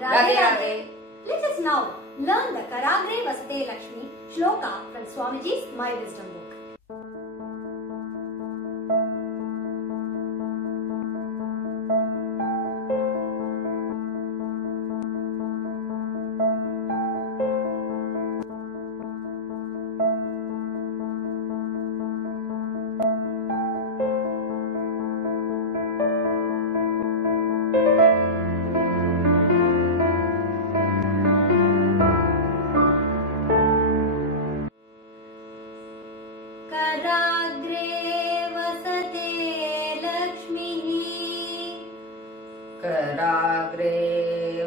Radhe Radhe. Let us now learn the Karagre Vasate Lakshmi shloka from Swamiji's My Wisdom book. कराग्रे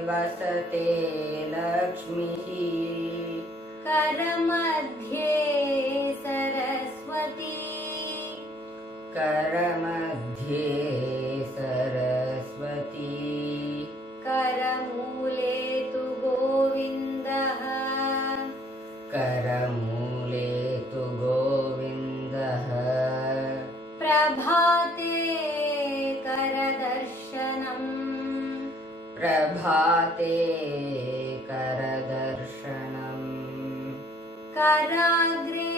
वसते लक्ष्मीः करमध्ये सरस्वती करमध्ये सरस्वती करमूले तु गोविन्दः करमूले तु गोविन्दः प्रभाते करदर्शनम् प्रभाते करदर्शनम् कराग्रे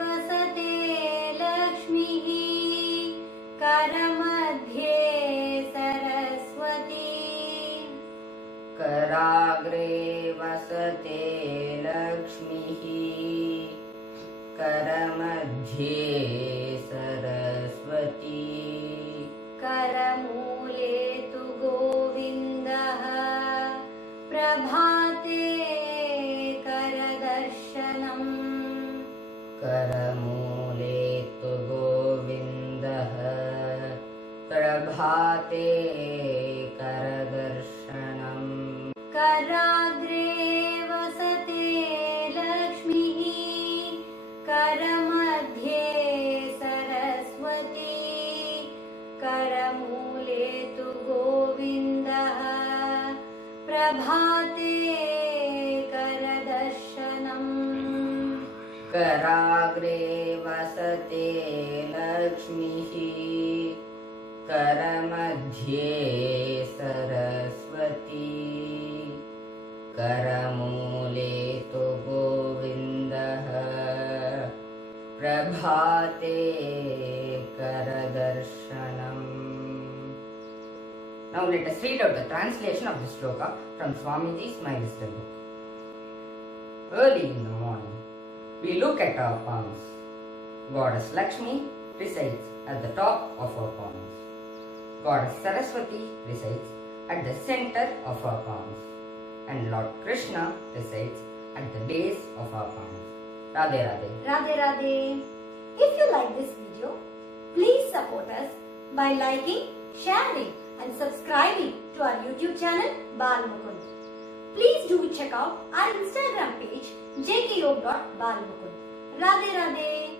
वसते लक्ष्मीः करमध्ये सरस्वती कराग्रे वसते लक्ष्मीः करमध्ये सरस्वती करमूले तु गोविन्दः प्रभाते करदर्शनम् करमूले तु गोविन्दः प्रभाते करदर्शनम् कराग्रे वसते लक्ष्मीः करमध्ये सरस्वती करमूले तु गोविन्दः प्रभाते करदर्शनम् कराग्रे वसते लक्ष्मीः करमध्ये सरस्वती करमूले तु गोविन्दः प्रभाते करदर्शनम्. Now let us read out the translation of the shloka from Swamiji's My Wisdom book. Early in the morning, we look at our palms. Goddess Lakshmi resides at the top of our palms. Goddess Saraswati resides at the center of our palms. And Lord Krishna resides at the base of our palms. Radhe Radhe. Radhe Radhe. If you like this video, please support us by liking, sharing and subscribing to our YouTube channel Balmukund. Please do check out our Instagram page jko.balmukund. Radhe Radhe.